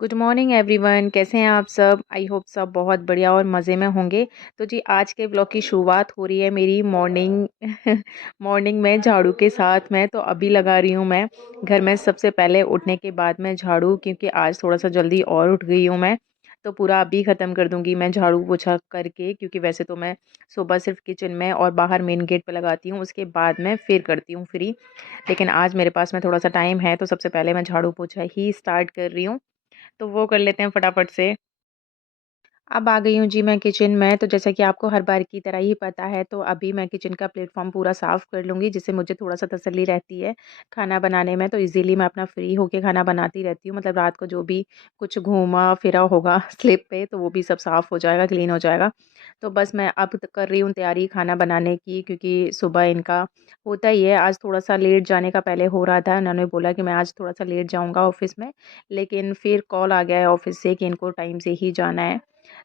Good morning everyone, कैसे हैं आप सब। आई होप सब बहुत बढ़िया और मज़े में होंगे। तो जी आज के ब्लॉग की शुरुआत हो रही है मेरी मॉर्निंग मॉर्निंग में झाड़ू के साथ में। तो अभी लगा रही हूँ मैं घर में सबसे पहले उठने के बाद में झाड़ू, क्योंकि आज थोड़ा सा जल्दी और उठ गई हूँ मैं। तो पूरा अभी ख़त्म कर दूँगी मैं झाड़ू पोछा करके, क्योंकि वैसे तो मैं सुबह सिर्फ किचन में और बाहर मेन गेट पे लगाती हूँ, उसके बाद में फिर करती हूँ फ्री। लेकिन आज मेरे पास में थोड़ा सा टाइम है, तो सबसे पहले मैं झाड़ू पोछा ही स्टार्ट कर रही हूँ। तो वो कर लेते हैं फटाफट से। अब आ गई हूँ जी मैं किचन में। तो जैसा कि आपको हर बार की तरह ही पता है, तो अभी मैं किचन का प्लेटफ़ॉर्म पूरा साफ़ कर लूँगी, जिससे मुझे थोड़ा-सा तसल्ली रहती है खाना बनाने में। तो इज़िली मैं अपना फ्री होके खाना बनाती रहती हूँ। मतलब रात को जो भी कुछ घूमा-फिरा होगा स्लिप पे, तो वो भी सब साफ़ हो जाएगा, क्लीन हो जाएगा। तो बस मैं अब कर रही हूँ तैयारी खाना बनाने की, क्योंकि सुबह इनका होता ही है। आज थोड़ा-सा लेट जाने का पहले हो रहा था। उन्होंने बोला कि मैं आज थोड़ा-सा लेट जाऊँगा ऑफ़िस में, लेकिन फिर कॉल आ गया है ऑफ़िस से कि इनको टाइम से ही जाना है।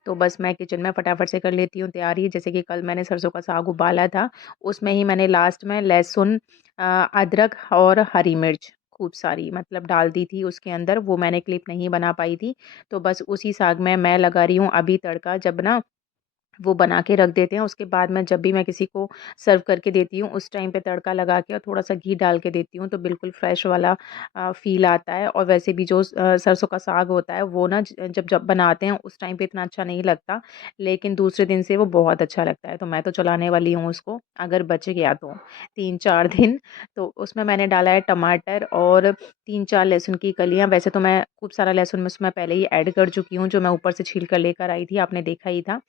तो बस मैं किचन में फटाफट से कर लेती हूँ तैयारी। जैसे कि कल मैंने सरसों का साग उबाला था, उसमें ही मैंने लास्ट में लहसुन, अदरक और हरी मिर्च खूब सारी मतलब डाल दी थी उसके अंदर। वो मैंने क्लिप नहीं बना पाई थी। तो बस उसी साग में मैं लगा रही हूँ अभी तड़का। जब ना वो बना के रख देते हैं, उसके बाद में जब भी मैं किसी को सर्व करके देती हूँ, उस टाइम पे तड़का लगा के और थोड़ा-सा घी डाल के देती हूँ, तो बिल्कुल फ्रेश वाला फ़ील आता है। और वैसे भी जो सरसों का साग होता है, वो ना जब जब बनाते हैं उस टाइम पे इतना अच्छा नहीं लगता, लेकिन दूसरे दिन से वो बहुत अच्छा लगता है। तो मैं तो चलाने वाली हूँ उसको, अगर बच गया तो 3-4 दिन। तो उसमें मैंने डाला है टमाटर और 3-4 लहसुन की कलियाँ। वैसे तो मैं खूब सारा लहसुन मैं उसमें पहले ही ऐड कर चुकी हूँ, जो मैं ऊपर से छील कर लेकर आई थी, आपने देखा ही था।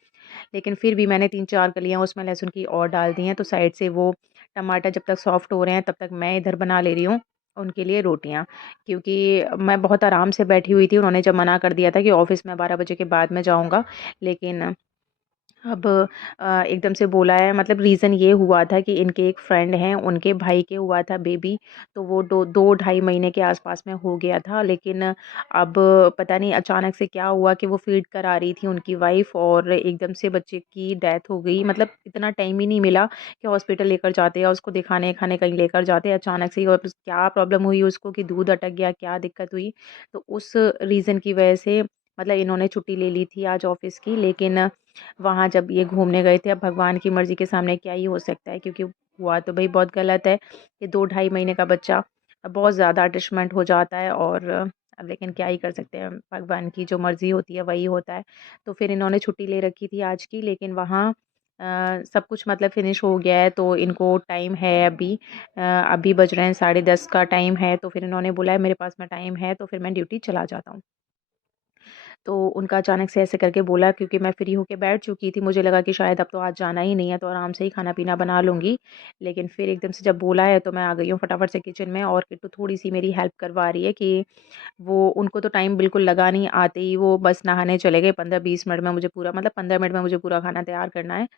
लेकिन फिर भी मैंने 3-4 कलियाँ उसमें लहसुन की और डाल दी हैं। तो साइड से वो टमाटर जब तक सॉफ्ट हो रहे हैं, तब तक मैं इधर बना ले रही हूँ उनके लिए रोटियाँ। क्योंकि मैं बहुत आराम से बैठी हुई थी, उन्होंने जब मना कर दिया था कि ऑफ़िस में 12 बजे के बाद मैं जाऊँगा। लेकिन अब एकदम से बोला है, मतलब रीज़न ये हुआ था कि इनके एक फ्रेंड हैं, उनके भाई के हुआ था बेबी। तो वो 2 ढाई महीने के आस-पास में हो गया था। लेकिन अब पता नहीं अचानक से क्या हुआ कि वो फ़ीड करा रही थी उनकी वाइफ़, और एकदम से बच्चे की डेथ हो गई। मतलब इतना टाइम ही नहीं मिला कि हॉस्पिटल लेकर जाते या उसको दिखाने-विखाने कहीं लेकर जाते। अचानक से ही और क्या प्रॉब्लम हुई उसको कि दूध अटक गया, क्या दिक्कत हुई। तो उस रीज़न की वजह से मतलब इन्होंने छुट्टी ले ली थी आज ऑफ़िस की। लेकिन वहाँ जब ये घूमने गए थे, अब भगवान की मर्ज़ी के सामने क्या ही हो सकता है, क्योंकि हुआ तो भई बहुत गलत है कि 2 ढाई महीने का बच्चा बहुत ज़्यादा अटैचमेंट हो जाता है। और अब लेकिन क्या ही कर सकते हैं, भगवान की जो मर्ज़ी होती है वही होता है। तो फिर इन्होंने छुट्टी ले रखी थी आज की, लेकिन वहाँ सब कुछ मतलब फ़िनिश हो गया है, तो इनको टाइम है अभी। अभी बज रहे हैं 10:30 का टाइम है, तो फिर इन्होंने बोला है मेरे पास में टाइम है, तो फिर मैं ड्यूटी चला जाता हूँ। तो उनका अचानक से ऐसे करके बोला, क्योंकि मैं फ्री होके बैठ चुकी थी। मुझे लगा कि शायद अब तो आज जाना ही नहीं है, तो आराम से ही खाना-पीना बना लूँगी। लेकिन फिर एकदम से जब बोला है, तो मैं आ गई हूँ फटाफट से किचन में। और किट्टू थोड़ी-सी मेरी हेल्प करवा रही है कि वो उनको तो टाइम बिल्कुल लगा नहीं, आते ही वो बस नहाने चले गए। 15-20 मिनट में मुझे पूरा मतलब 15 मिनट में मुझे पूरा खाना तैयार करना है।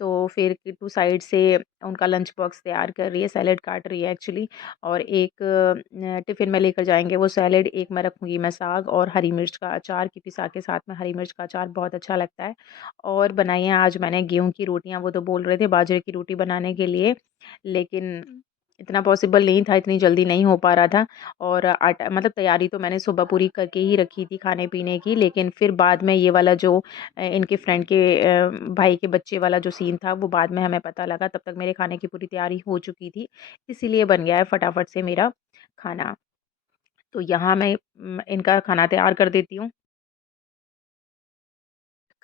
तो फिर किट्टू साइड से उनका लंच बॉक्स तैयार कर रही है, सैलेड काट रही है एक्चुअली। और एक टिफ़िन में लेकर जाएँगे वो सैलेड, एक में रखूँगी मैं साग और हरी मिर्च का अचार, क्योंकि साग के साथ में हरी मिर्च का अचार बहुत अच्छा लगता है। और बनाई है आज मैंने गेहूँ की रोटियाँ। वो तो बोल रहे थे बाजरे की रोटी बनाने के लिए, लेकिन इतना पॉसिबल नहीं था, इतनी जल्दी नहीं हो पा रहा था। और आटा मतलब तैयारी तो मैंने सुबह पूरी करके ही रखी थी खाने-पीने की, लेकिन फिर बाद में ये वाला जो इनके फ्रेंड के भाई के बच्चे वाला जो सीन था, वो बाद में हमें पता लगा। तब तक मेरे खाने की पूरी तैयारी हो चुकी थी, इसीलिए बन गया है फटाफट से मेरा खाना। तो यहाँ मैं इनका खाना तैयार कर देती हूँ।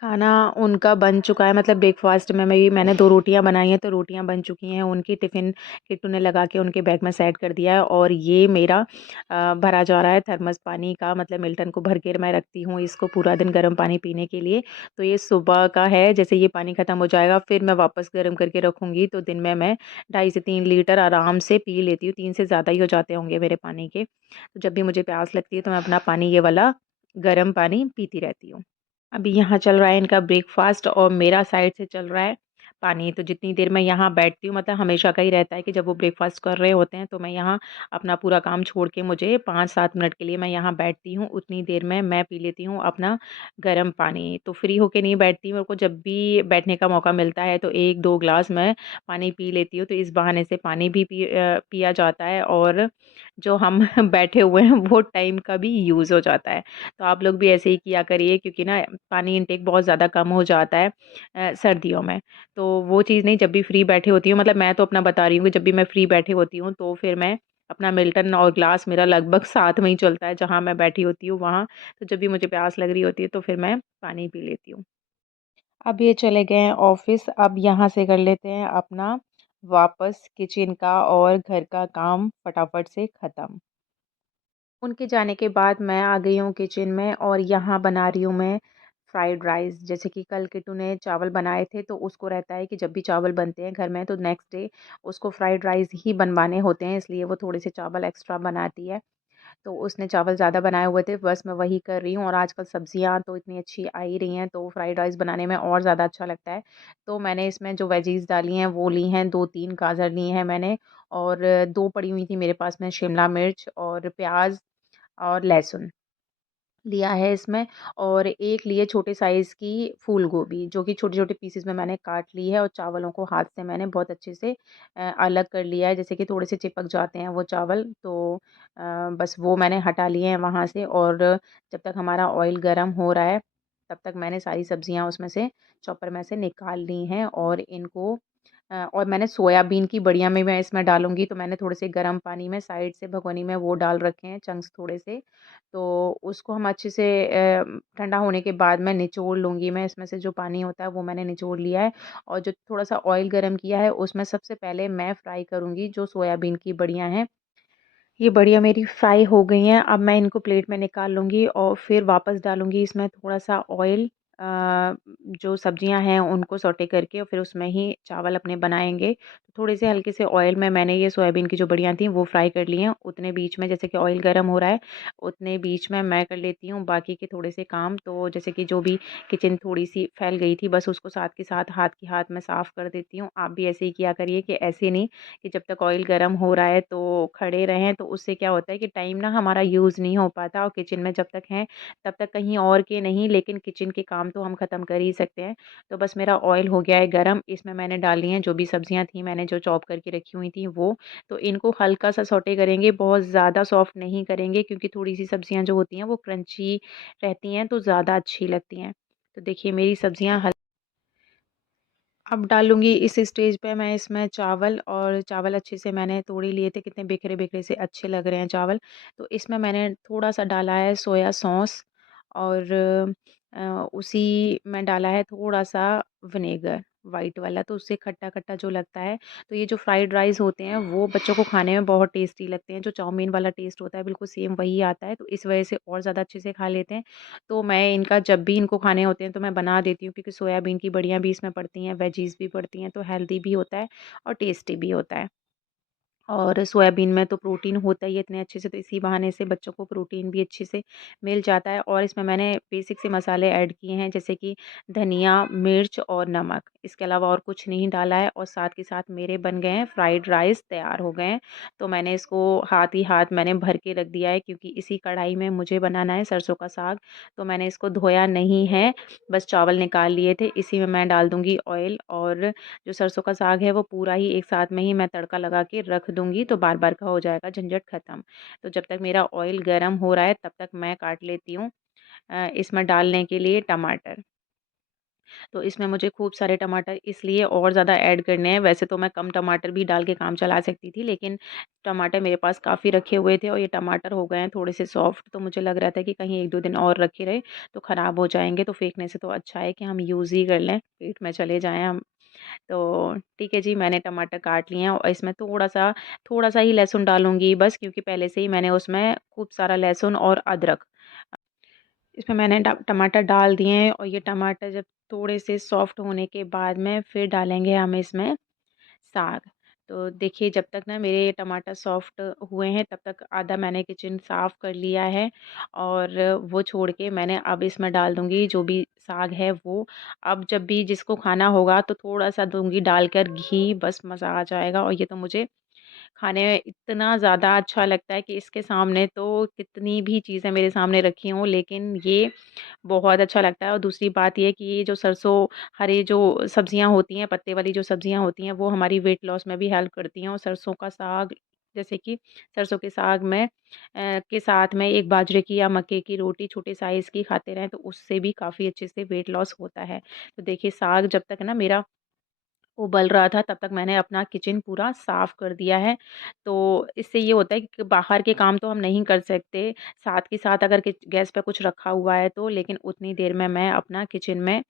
खाना उनका बन चुका है, मतलब ब्रेकफ़ास्ट में मैंने 2 रोटियाँ बनाई हैं, तो रोटियाँ बन चुकी हैं उनकी। टिफ़िन किट्टू ने लगा के उनके बैग में सेट कर दिया है। और ये मेरा भरा जा रहा है थर्मस पानी का, मतलब मिल्टन को भर के मैं रखती हूँ इसको पूरा दिन गर्म पानी पीने के लिए। तो ये सुबह का है, जैसे ये पानी ख़त्म हो जाएगा फिर मैं वापस गर्म करके रखूँगी, तो दिन में मैं 2.5 से 3 लीटर आराम से पी लेती हूँ। 3 से ज़्यादा ही हो जाते होंगे मेरे पानी के। तो जब भी मुझे प्यास लगती है, तो मैं अपना पानी ये वाला गर्म पानी पीती रहती हूँ। अभी यहाँ चल रहा है इनका ब्रेकफ़ास्ट और मेरा साइड से चल रहा है पानी। तो जितनी देर मैं यहाँ बैठती हूँ, मतलब हमेशा का ही रहता है कि जब वो ब्रेकफ़ास्ट कर रहे होते हैं, तो मैं यहाँ अपना पूरा काम छोड़ के मुझे 5-7 मिनट के लिए मैं यहाँ बैठती हूँ। उतनी देर में मैं पी लेती हूँ अपना गर्म पानी। तो फ्री होके नहीं बैठती, मेरे को जब भी बैठने का मौका मिलता है, तो 1-2 ग्लास मैं पानी पी लेती हूँ। तो इस बहाने से पानी भी पिया जाता है और जो हम बैठे हुए हैं वो टाइम का भी यूज़ हो जाता है। तो आप लोग भी ऐसे ही किया करिए, क्योंकि ना पानी इनटेक बहुत ज़्यादा कम हो जाता है सर्दियों में। तो वो चीज़ नहीं, जब भी फ्री बैठी होती हूँ, मतलब मैं तो अपना बता रही हूँ कि जब भी मैं फ्री बैठी होती हूँ तो फिर मैं अपना मिल्टन और ग्लास मेरा लगभग साथ में ही चलता है, जहाँ मैं बैठी होती हूँ वहाँ। तो जब भी मुझे प्यास लग रही होती है तो फिर मैं पानी पी लेती हूँ। अब ये चले गए हैं ऑफ़िस, अब यहाँ से कर लेते हैं अपना वापस किचन का और घर का काम फटाफट से ख़त्म। उनके जाने के बाद मैं आ गई हूँ किचन में और यहाँ बना रही हूँ मैं फ्राइड राइस। जैसे कि कल किट्टू ने चावल बनाए थे, तो उसको रहता है कि जब भी चावल बनते हैं घर में तो नेक्स्ट डे उसको फ्राइड राइस ही बनवाने होते हैं, इसलिए वो थोड़े से चावल एक्स्ट्रा बनाती है। तो उसने चावल ज़्यादा बनाए हुए थे, बस मैं वही कर रही हूँ। और आजकल सब्जियाँ तो इतनी अच्छी आ ही रही हैं, तो फ्राइड राइस बनाने में और ज़्यादा अच्छा लगता है। तो मैंने इसमें जो वेजीज़ डाली हैं वो ली हैं, 2-3 गाजर लिए हैं मैंने, और 2 पड़ी हुई थी मेरे पास में शिमला मिर्च और प्याज़ और लहसुन लिया है इसमें। और एक लिए छोटे साइज़ की फूल गोभी, जो कि छोटे-छोटे पीसेज़ में मैंने काट ली है, और चावलों को हाथ से मैंने बहुत अच्छे से अलग कर लिया है, जैसे कि थोड़े से चिपक जाते हैं वो चावल। तो बस वो मैंने हटा लिए हैं वहाँ से। और जब तक हमारा ऑयल गरम हो रहा है, तब तक मैंने सारी सब्जियाँ उसमें से चॉपर में से निकाल ली हैं, और इनको और मैंने सोयाबीन की बड़ियाँ में मैं इसमें डालूँगी, तो मैंने थोड़े से गर्म पानी में साइड से भगोनी में वो डाल रखे हैं चंक्स थोड़े से। तो उसको हम अच्छे से ठंडा होने के बाद मैं निचोड़ लूँगी, मैं इसमें से जो पानी होता है वो मैंने निचोड़ लिया है। और जो थोड़ा-सा ऑयल गरम किया है उसमें सबसे पहले मैं फ्राई करूँगी जो सोयाबीन की बड़ियाँ हैं। ये बढ़िया मेरी फ्राई हो गई हैं, अब मैं इनको प्लेट में निकाल लूँगी और फिर वापस डालूँगी इसमें थोड़ा-सा ऑयल। जो सब्जियां हैं उनको सौटे करके और फिर उसमें ही चावल अपने बनाएँगे। थोड़े से हल्के से ऑयल में मैंने ये सोयाबीन की जो बड़ियाँ थी वो फ्राई कर ली हैं। उतने बीच में जैसे कि ऑयल गरम हो रहा है, उतने बीच में मैं कर लेती हूँ बाकी के थोड़े से काम। तो जैसे कि जो भी किचन थोड़ी-सी फैल गई थी, बस उसको साथ के साथ हाथ के हाथ में साफ़ कर देती हूँ। आप भी ऐसे ही किया करिए, कि ऐसे नहीं कि जब तक ऑयल गरम हो रहा है तो खड़े रहें, तो उससे क्या होता है कि टाइम ना हमारा यूज़ नहीं हो पाता, और किचन में जब तक हैं तब तक कहीं और के नहीं, लेकिन किचन के काम तो हम ख़त्म कर ही सकते हैं। तो बस मेरा ऑयल हो गया है गरम, इसमें मैंने डाली हैं जो भी सब्जियां थी मैंने जो चॉप करके रखी हुई थी वो। तो इनको हल्का सा सौटे करेंगे, बहुत ज़्यादा सॉफ्ट नहीं करेंगे, क्योंकि थोड़ी सी सब्जियां जो होती हैं वो क्रंची रहती हैं तो ज़्यादा अच्छी लगती हैं। तो देखिए मेरी सब्जियां अब डालूँगी इस स्टेज पे मैं इसमें चावल, और चावल अच्छे से मैंने तोड़ ही लिए थे, कितने बिखरे-बिखरे से अच्छे लग रहे हैं चावल। तो इसमें मैंने थोड़ा-सा डाला है सोया सॉस, और उसी में डाला है थोड़ा-सा विनेगर व्हाइट वाला, तो उससे खट्टा-खट्टा जो लगता है। तो ये जो फ्राइड राइस होते हैं वो बच्चों को खाने में बहुत टेस्टी लगते हैं, जो चाउमीन वाला टेस्ट होता है बिल्कुल सेम वही आता है, तो इस वजह से और ज़्यादा अच्छे से खा लेते हैं। तो मैं इनका जब भी इनको खाने होते हैं तो मैं बना देती हूँ, क्योंकि सोयाबीन की बड़ियाँ भी इसमें पड़ती हैं, वेजीज़ भी पड़ती हैं, तो हेल्दी भी होता है और टेस्टी भी होता है। और सोयाबीन में तो प्रोटीन होता ही है इतने अच्छे से, तो इसी बहाने से बच्चों को प्रोटीन भी अच्छे से मिल जाता है। और इसमें मैंने बेसिक से मसाले ऐड किए हैं, जैसे कि धनिया, मिर्च और नमक। इसके अलावा और कुछ नहीं डाला है, और साथ के साथ मेरे बन गए हैं फ्राइड राइस, तैयार हो गए हैं। तो मैंने इसको हाथ ही हाथ मैंने भर के रख दिया है, क्योंकि इसी कढ़ाई में मुझे बनाना है सरसों का साग। तो मैंने इसको धोया नहीं है, बस चावल निकाल लिए थे। इसी में मैं डाल दूँगी ऑयल, और जो सरसों का साग है वो पूरा ही एक साथ में ही मैं तड़का लगा के रख दूँगी, तो बार-बार का हो जाएगा, झंझट खत्म। तो जब तक मेरा ऑयल गरम हो रहा है तब तक मैं काट लेती हूँ इसमें डालने के लिए टमाटर। तो इसमें मुझे खूब सारे टमाटर इसलिए और ज़्यादा ऐड करने हैं, वैसे तो मैं कम टमाटर भी डाल के काम चला सकती थी, लेकिन टमाटर मेरे पास काफ़ी रखे हुए थे और ये टमाटर हो गए हैं थोड़े से सॉफ्ट, तो मुझे लग रहा था कि कहीं 1-2 दिन और रखे रहे तो ख़राब हो जाएँगे, तो फेंकने से तो अच्छा है कि हम यूज़ ही कर लें, पेट में चले जाएँ हम। तो ठीक है जी, मैंने टमाटर काट लिए हैं, और इसमें थोड़ा-सा ही लहसुन डालूँगी बस, क्योंकि पहले से ही मैंने उसमें खूब सारा लहसुन और अदरक, इसमें मैंने टमाटर डाल दिए हैं, और ये टमाटर जब थोड़े से सॉफ्ट होने के बाद में फिर डालेंगे हम इसमें साग। तो देखिए जब तक ना मेरे टमाटर सॉफ्ट हुए हैं तब तक आधा मैंने किचन साफ़ कर लिया है, और वो छोड़ के मैंने अब इसमें डाल दूँगी जो भी साग है वो। अब जब भी जिसको खाना होगा तो थोड़ा-सा दूँगी डालकर घी, बस मज़ा आ जाएगा। और ये तो मुझे खाने में इतना ज़्यादा अच्छा लगता है कि इसके सामने तो कितनी भी चीज़ें मेरे सामने रखी हों, लेकिन ये बहुत अच्छा लगता है। और दूसरी बात ये है कि ये जो सरसों हरी जो सब्जियाँ होती हैं, पत्ते वाली जो सब्जियाँ होती हैं, वो हमारी वेट लॉस में भी हेल्प करती हैं, और सरसों का साग जैसे कि सरसों के साग में के साथ में एक बाजरे की या मक्के की रोटी छोटे साइज़ की खाते रहें तो उससे भी काफ़ी अच्छे से वेट लॉस होता है। तो देखिए साग जब तक ना मेरा उबल रहा था तब तक मैंने अपना किचन पूरा साफ़ कर दिया है। तो इससे ये होता है कि बाहर के काम तो हम नहीं कर सकते, साथ के साथ अगर कि गैस पे कुछ रखा हुआ है तो लेकिन उतनी देर में मैं अपना किचन में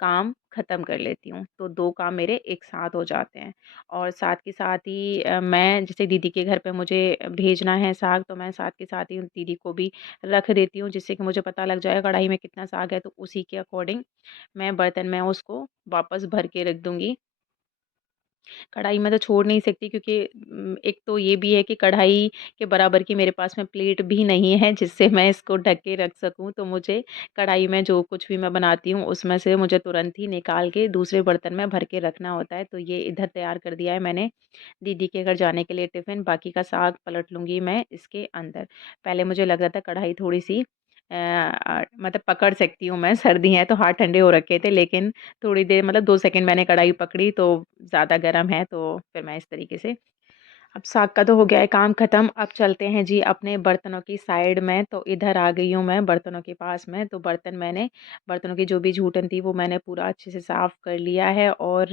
काम ख़त्म कर लेती हूँ। तो 2 काम मेरे एक साथ हो जाते हैं और साथ के साथ ही मैं जैसे दीदी के घर पे मुझे भेजना है साग तो मैं साथ के साथ ही उन दीदी को भी रख देती हूँ जिससे कि मुझे पता लग जाए कढ़ाई में कितना साग है तो उसी के अकॉर्डिंग मैं बर्तन में उसको वापस भर के रख दूँगी। कढ़ाई मैं तो छोड़ नहीं सकती क्योंकि एक तो ये भी है कि कढ़ाई के बराबर की मेरे पास में प्लेट भी नहीं है जिससे मैं इसको ढक के रख सकूँ। तो मुझे कढ़ाई में जो कुछ भी मैं बनाती हूँ उसमें से मुझे तुरंत ही निकाल के दूसरे बर्तन में भर के रखना होता है। तो ये इधर तैयार कर दिया है मैंने दीदी के घर जाने के लिए टिफ़िन, बाकी का साग पलट लूँगी मैं इसके अंदर। पहले मुझे लग रहा था कढ़ाई थोड़ी-सी मतलब पकड़ सकती हूँ मैं, सर्दी है तो हाथ ठंडे हो रखे थे लेकिन थोड़ी देर मतलब 2 सेकंड मैंने कढ़ाई पकड़ी तो ज़्यादा गर्म है तो फिर मैं इस तरीके से अब साग का तो हो गया है काम ख़त्म, अब चलते हैं जी अपने बर्तनों की साइड में। तो इधर आ गई हूँ मैं बर्तनों के पास में, तो बर्तनों की जो भी जूठन थी वो मैंने पूरा अच्छे से साफ़ कर लिया है और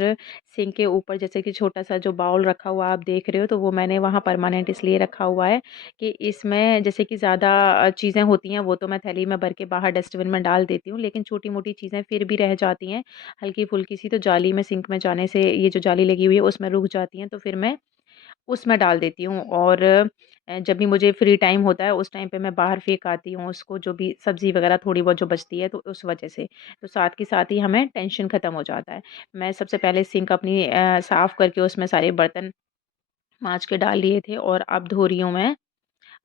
सिंक के ऊपर जैसे कि छोटा-सा जो बाउल रखा हुआ आप देख रहे हो, तो वो मैंने वहाँ परमानेंट इसलिए रखा हुआ है कि इसमें जैसे कि ज़्यादा चीज़ें होती हैं, वो तो मैं थैली में भर के बाहर डस्टबिन में डाल देती हूँ, लेकिन छोटी-मोटी चीज़ें फिर भी रह जाती हैं, हल्की-फुल्की सी, तो जाली में सिंक में जाने से ये जो जाली लगी हुई है, उसमें रुक जाती हैं, तो फिर मैं उसमें डाल देती हूँ और जब भी मुझे फ्री टाइम होता है उस टाइम पे मैं बाहर फेंक आती हूँ उसको जो भी सब्ज़ी वग़ैरह थोड़ी बहुत जो बचती है तो उस वजह से। तो साथ के साथ ही हमें टेंशन ख़त्म हो जाता है। मैं सबसे पहले सिंक अपनी साफ़ करके उसमें सारे बर्तन माँज के डाल लिए थे और अब धो रही हूँ मैं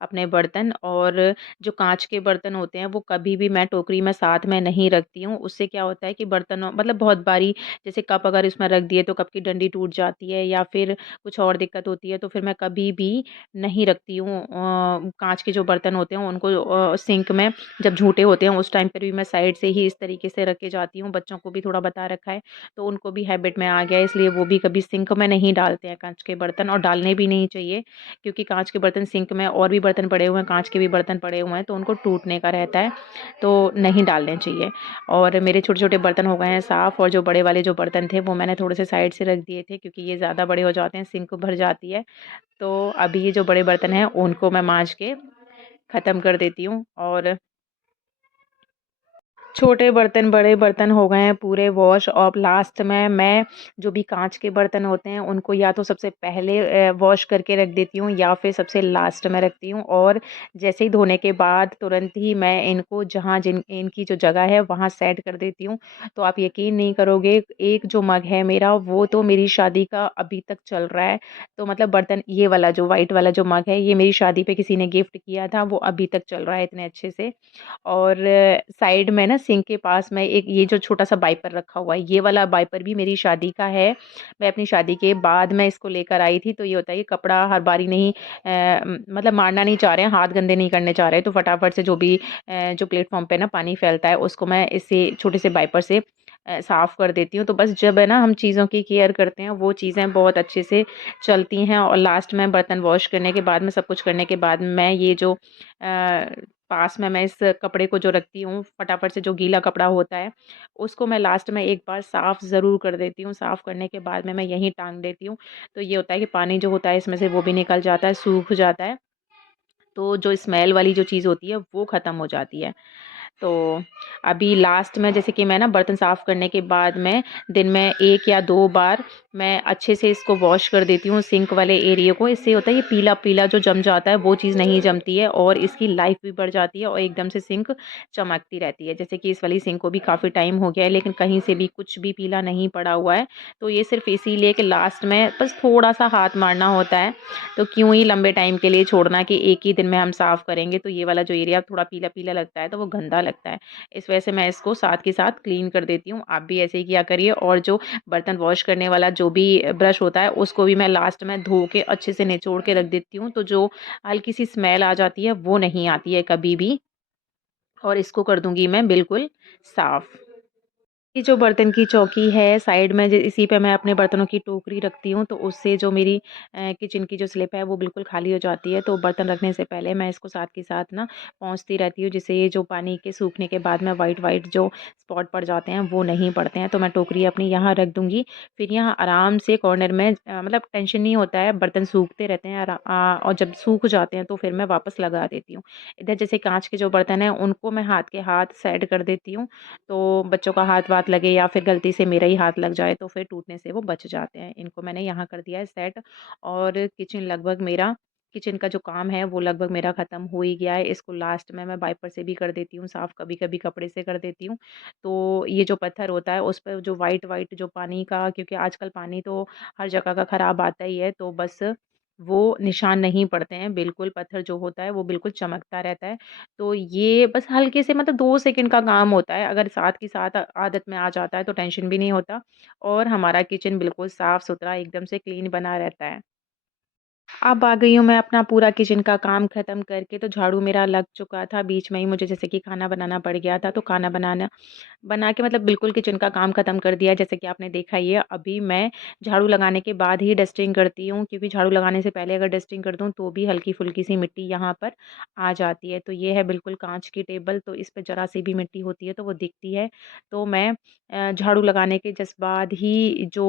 अपने बर्तन और जो काँच के बर्तन होते हैं वो कभी भी मैं टोकरी में साथ में नहीं रखती हूँ। उससे क्या होता है कि बर्तनों मतलब बहुत बारी जैसे कप अगर इसमें रख दिए तो कप की डंडी टूट जाती है या फिर कुछ और दिक्कत होती है तो फिर मैं कभी भी नहीं रखती हूँ। काँच के जो बर्तन होते हैं उनको सिंक में जब झूठे होते हैं उस टाइम पर भी मैं साइड से ही इस तरीके से रख के जाती हूँ। बच्चों को भी थोड़ा बता रखा है तो उनको भी हैबिट में आ गया है इसलिए वो भी कभी सिंक में नहीं डालते हैं काँच के बर्तन और डालने भी नहीं चाहिए। क्योंकि काँच के बर्तन सिंक में और भी बर्तन पड़े हुए हैं, काँच के भी बर्तन पड़े हुए हैं, तो उनको टूटने का रहता है, तो नहीं डालने चाहिए। और मेरे छोटे-छोटे बर्तन हो गए हैं साफ़ और जो बड़े वाले जो बर्तन थे, वो मैंने थोड़े से साइड से रख दिए थे क्योंकि ये ज़्यादा बड़े हो जाते हैं, सिंक भर जाती है। तो अभी ये जो बड़े बर्तन हैं, उनको मैं माँज के ख़त्म कर देती हूँ और छोटे बर्तन, बड़े बर्तन हो गए हैं पूरे वॉश और लास्ट में मैं जो भी काँच के बर्तन होते हैं, उनको या तो सबसे पहले वॉश करके रख देती हूँ या फिर सबसे लास्ट में रखती हूँ और जैसे ही धोने के बाद तुरंत ही मैं इनको जहाँ जिन इनकी जो जगह है, वहाँ सेट कर देती हूँ। तो आप यकीन नहीं करोगे, एक जो मग है मेरा, वो तो मेरी शादी का अभी तक चल रहा है। तो मतलब बर्तन ये वाला जो व्हाइट वाला जो मग है, ये मेरी शादी पे किसी ने गिफ्ट किया था, वो अभी तक चल रहा है इतने अच्छे से। और साइड में ना सिंक के पास में एक ये जो छोटा-सा वाइपर रखा हुआ है, ये वाला वाइपर भी मेरी शादी का है। मैं अपनी शादी के बाद मैं इसको लेकर आई थी, तो ये होता है कि कपड़ा हर बारी नहीं मतलब मारना नहीं चाह रहे हैं, हाथ गंदे नहीं करने चाह रहे हैं, तो फटाफट से जो भी जो प्लेटफ़ॉर्म पे ना पानी फैलता है, उसको मैं इसी छोटे से वाइपर से साफ़ कर देती हूँ। तो बस जब है ना हम चीज़ों की केयर करते हैं, वो चीज़ें बहुत अच्छे से चलती हैं और लास्ट में बर्तन वॉश करने के बाद में, सब कुछ करने के बाद मैं ये जो पास में मैं इस कपड़े को जो रखती हूँ, फटाफट से जो गीला कपड़ा होता है, उसको मैं लास्ट में एक बार साफ़ ज़रूर कर देती हूँ। साफ़ करने के बाद में मैं यहीं टाँग देती हूँ। तो ये होता है कि पानी जो होता है इसमें से वो भी निकल जाता है, सूख जाता है। तो जो स्मेल वाली जो चीज़ होती है, वो ख़त्म हो जाती है। तो अभी लास्ट में जैसे कि मैं ना बर्तन साफ़ करने के बाद में दिन में 1 या 2 बार मैं अच्छे से इसको वॉश कर देती हूँ सिंक वाले एरिया को। इससे होता है ये पीला-पीला जो जम जाता है वो चीज़ नहीं जमती है और इसकी लाइफ़ भी बढ़ जाती है और एकदम से सिंक चमकती रहती है। जैसे कि इस वाली सिंक को भी काफ़ी टाइम हो गया है लेकिन कहीं से भी कुछ भी पीला नहीं पड़ा हुआ है। तो ये सिर्फ़ इसीलिए कि लास्ट में बस थोड़ा-सा हाथ मारना होता है। तो क्यों ही लंबे टाइम के लिए छोड़ना कि एक ही दिन में हम साफ़ करेंगे तो ये वाला जो एरिया थोड़ा पीला-पीला लगता है तो वो गंदा लगता है। इस वजह से मैं इसको साथ के साथ क्लीन कर देती हूँ। आप भी ऐसे ही किया करिए और जो बर्तन वॉश करने वाला जो भी ब्रश होता है उसको भी मैं लास्ट में धो के अच्छे से निचोड़ के रख देती हूँ। तो जो हल्की-सी स्मेल आ जाती है वो नहीं आती है कभी भी और इसको कर दूँगी मैं बिल्कुल साफ़। ये जो बर्तन की चौकी है साइड में, इसी पे मैं अपने बर्तनों की टोकरी रखती हूँ, तो उससे जो मेरी किचन की जो स्लिप है वो बिल्कुल खाली हो जाती है। तो बर्तन रखने से पहले मैं इसको साथ के साथ ना पोंछती रहती हूँ, जिससे ये जो पानी के सूखने के बाद में वाइट वाइट जो स्पॉट पड़ जाते हैं वो नहीं पड़ते हैं। तो मैं टोकरी अपनी यहाँ रख दूँगी। फिर यहाँ आराम से कॉर्नर में मतलब टेंशन नहीं होता है, बर्तन सूखते रहते हैं और जब सूख जाते हैं तो फिर मैं वापस लगा देती हूँ। इधर जैसे काँच के जो बर्तन हैं उनको मैं हाथ के हाथ सेट कर देती हूँ, तो बच्चों का हाथ-वाथ लगे या फिर गलती से मेरा ही हाथ लग जाए तो फिर टूटने से वो बच जाते हैं। इनको मैंने यहाँ कर दिया है सेट, और किचन का जो काम है वो लगभग मेरा ख़त्म हो ही गया है। इसको लास्ट में मैं वाइपर से भी कर देती हूँ साफ़, कभी-कभी कपड़े से कर देती हूँ। तो ये जो पत्थर होता है उस पे जो व्हाइट-व्हाइट जो पानी का, क्योंकि आजकल पानी तो हर जगह का ख़राब आता ही है, तो बस वो निशान नहीं पड़ते हैं। बिल्कुल पत्थर जो होता है वो बिल्कुल चमकता रहता है। तो ये बस हल्के से मतलब 2 सेकंड का काम होता है, अगर साथ की साथ आदत में आ जाता है तो टेंशन भी नहीं होता, और हमारा किचन बिल्कुल साफ-सुथरा एकदम से क्लीन बना रहता है। अब आ गई हूँ मैं अपना पूरा किचन का काम ख़त्म करके, तो झाड़ू मेरा लग चुका था। बीच में ही मुझे जैसे कि खाना बनाना पड़ गया था, तो खाना बना के मतलब बिल्कुल किचन का काम ख़त्म कर दिया, जैसे कि आपने देखा ही है। अभी मैं झाड़ू लगाने के बाद ही डस्टिंग करती हूँ, क्योंकि झाड़ू लगाने से पहले अगर डस्टिंग कर दूँ तो भी हल्की-फुल्की सी मिट्टी यहाँ पर आ जाती है। तो ये है बिल्कुल काँच की टेबल, तो इस पे ज़रा-सी भी मिट्टी होती है तो वो दिखती है। तो मैं झाड़ू लगाने के जस्ट बाद ही जो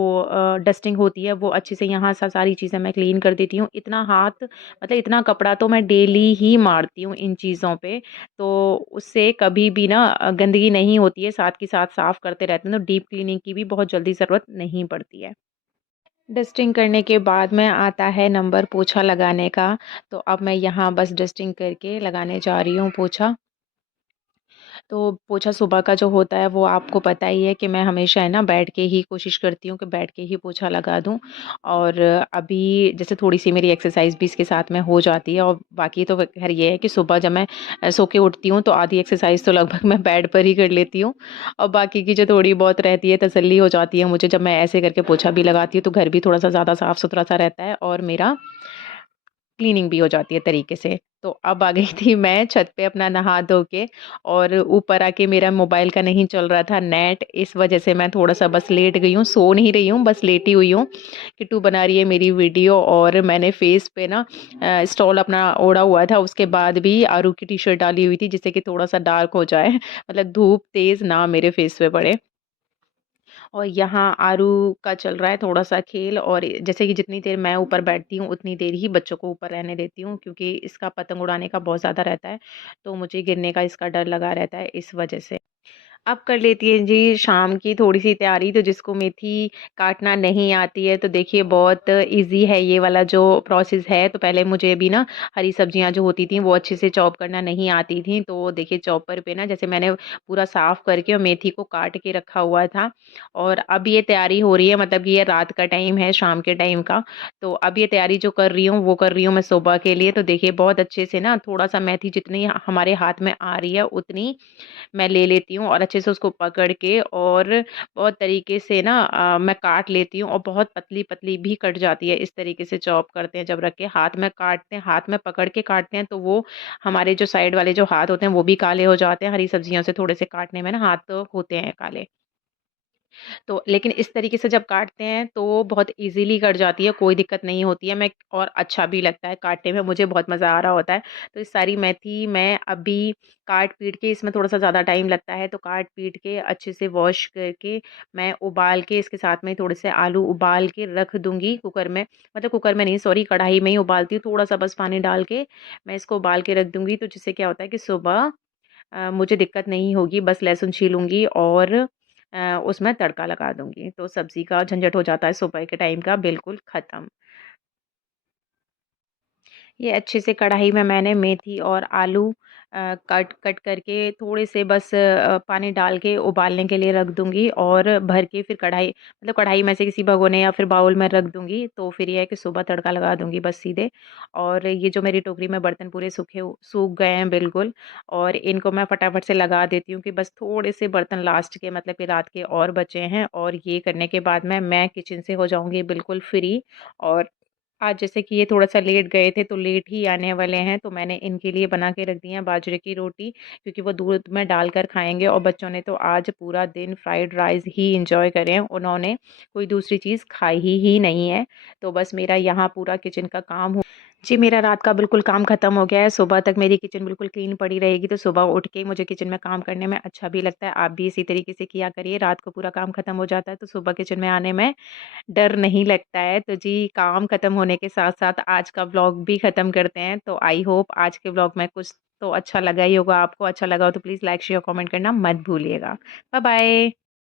डस्टिंग होती है वो अच्छे से यहाँ सारी चीज़ें मैं क्लीन कर देती हूँ। इतना हाथ मतलब इतना कपड़ा तो मैं डेली ही मारती हूँ इन चीज़ों पे, तो उससे कभी भी ना गंदगी नहीं होती है, साथ के साथ साफ़ करते रहते हैं, तो डीप क्लीनिंग की भी बहुत जल्दी ज़रूरत नहीं पड़ती है। डस्टिंग करने के बाद में आता है नंबर पोछा लगाने का, तो अब मैं यहाँ बस डस्टिंग करके लगाने जा रही हूँ पोछा। तो पोछा सुबह का जो होता है वो आपको पता ही है कि मैं हमेशा है ना बैठ के ही कोशिश करती हूँ कि बैठ के ही पोछा लगा दूँ। और अभी जैसे थोड़ी-सी मेरी एक्सरसाइज़ भी इसके साथ में हो जाती है, और बाकी तो ख़ैर ये है कि सुबह जब मैं सो के उठती हूँ तो आधी एक्सरसाइज़ तो लगभग मैं बेड पर ही कर लेती हूँ, और बाकी की जो थोड़ी बहुत रहती है तसल्ली हो जाती है मुझे जब मैं ऐसे करके पोछा भी लगाती हूँ, तो घर भी थोड़ा-सा ज़्यादा साफ़-सुथरा सा रहता है और मेरा क्लीनिंग भी हो जाती है तरीके से। तो अब आ गई थी मैं छत पे अपना नहा धो के, और ऊपर आके मेरा मोबाइल का नहीं चल रहा था नेट, इस वज़ह से मैं थोड़ा-सा बस लेट गई हूँ, सो नहीं रही हूँ, बस लेटी हुई हूँ। किट्टू बना रही है मेरी वीडियो, और मैंने फेस पे ना स्टॉल अपना ओढ़ा हुआ था, उसके बाद भी आरू की टी-शर्ट डाली हुई थी जिससे कि थोड़ा-सा डार्क हो जाए मतलब धूप तेज़ ना मेरे फेस पे पड़े। और यहाँ आरू का चल रहा है थोड़ा-सा खेल, और जैसे कि जितनी देर मैं ऊपर बैठती हूँ, उतनी देर ही बच्चों को ऊपर रहने देती हूँ, क्योंकि इसका पतंग उड़ाने का बहुत ज़्यादा रहता है, तो मुझे गिरने का इसका डर लगा रहता है इस वजह से। अब कर लेती हैं जी शाम की थोड़ी-सी तैयारी, तो जिसको मेथी काटना नहीं आती है, तो देखिए बहुत ईज़ी है ये वाला जो प्रोसेस है। तो पहले मुझे भी ना हरी सब्जियाँ जो होती थीं, वो अच्छे से चॉप करना नहीं आती थीं। तो देखिए चॉपर पे ना जैसे मैंने पूरा साफ़ करके और मेथी को काट के रखा हुआ था, और अब ये तैयारी हो रही है, मतलब कि ये रात का टाइम है, शाम के टाइम का। तो अब ये तैयारी जो कर रही हूँ, वो कर रही हूँ मैं सुबह के लिए। तो देखिए बहुत अच्छे से ना थोड़ा-सा मेथी जितनी हमारे हाथ में आ रही है, उतनी मैं ले लेती हूँ, और अच्छे से उसको पकड़ के और बहुत तरीके से ना मैं काट लेती हूँ, और बहुत पतली-पतली भी कट जाती है। इस तरीके से चॉप करते हैं जब रख के हाथ में काटते हैं, हाथ में पकड़ के काटते हैं, तो वो हमारे जो साइड वाले जो हाथ होते हैं वो भी काले हो जाते हैं। हरी सब्जियों से थोड़े से काटने में ना हाथ तो होते हैं काले। तो लेकिन इस तरीके से जब काटते हैं तो बहुत ईज़िली कट जाती है, कोई दिक्कत नहीं होती है। मैं और अच्छा भी लगता है काटने में, मुझे बहुत मज़ा आ रहा होता है। तो इस सारी मेथी मैं अभी काट-पीट के, इसमें थोड़ा-सा ज़्यादा टाइम लगता है, तो काट-पीट के अच्छे से वॉश करके मैं उबाल के इसके साथ में थोड़े से आलू उबाल के रख दूँगी कुकर में। मतलब कुकर में नहीं, सॉरी, कढ़ाई में ही उबालती हूँ, थोड़ा-सा बस पानी डाल के मैं इसको उबाल के रख दूँगी। तो जिससे क्या होता है कि सुबह मुझे दिक्कत नहीं होगी, बस लहसुन छीलूँगी और उसमें तड़का लगा दूँगी। तो सब्ज़ी का झंझट हो जाता है सुबह के टाइम का बिल्कुल ख़त्म। ये अच्छे से कढ़ाई में मैंने मेथी और आलू कट कट करके थोड़े से बस पानी डाल के उबालने के लिए रख दूँगी, और भर के फिर कढ़ाई मतलब कढ़ाई में से किसी भगोने या फिर बाउल में रख दूँगी। तो फिर ये है कि सुबह तड़का लगा दूँगी बस सीधे। और ये जो मेरी टोकरी में बर्तन पूरे सूख गए हैं बिल्कुल, और इनको मैं फटाफट से लगा देती हूँ कि बस थोड़े से बर्तन लास्ट के मतलब कि रात के और बचे हैं, और ये करने के बाद मैं किचन से हो जाऊँगी बिल्कुल फ्री। और आज जैसे कि ये थोड़ा-सा लेट गए थे, तो लेट ही आने वाले हैं, तो मैंने इनके लिए बना के रख दी है बाजरे की रोटी, क्योंकि वो दूध में डालकर खाएँगे और बच्चों ने तो आज पूरा दिन फ्राइड राइस ही एन्जॉय करे हैं। उन्होंने कोई दूसरी चीज़ खाई ही नहीं है। तो बस मेरा यहाँ पूरा किचन का काम हो जी, मेरा रात का बिल्कुल काम ख़त्म हो गया है। सुबह तक मेरी किचन बिल्कुल क्लीन पड़ी रहेगी, तो सुबह उठ के मुझे किचन में काम करने में अच्छा भी लगता है। आप भी इसी तरीके से किया करिए, रात को पूरा काम ख़त्म हो जाता है, तो सुबह किचन में आने में डर नहीं लगता है। तो जी, काम खत्म होने के साथ-साथ आज का व्लॉग भी खत्म करते हैं। तो आई होप आज के व्लॉग में कुछ तो अच्छा लगा ही होगा आपको। अच्छा लगा हो तो प्लीज़ लाइक, शेयर, कमेंट करना मत भूलिएगा। Bye bye.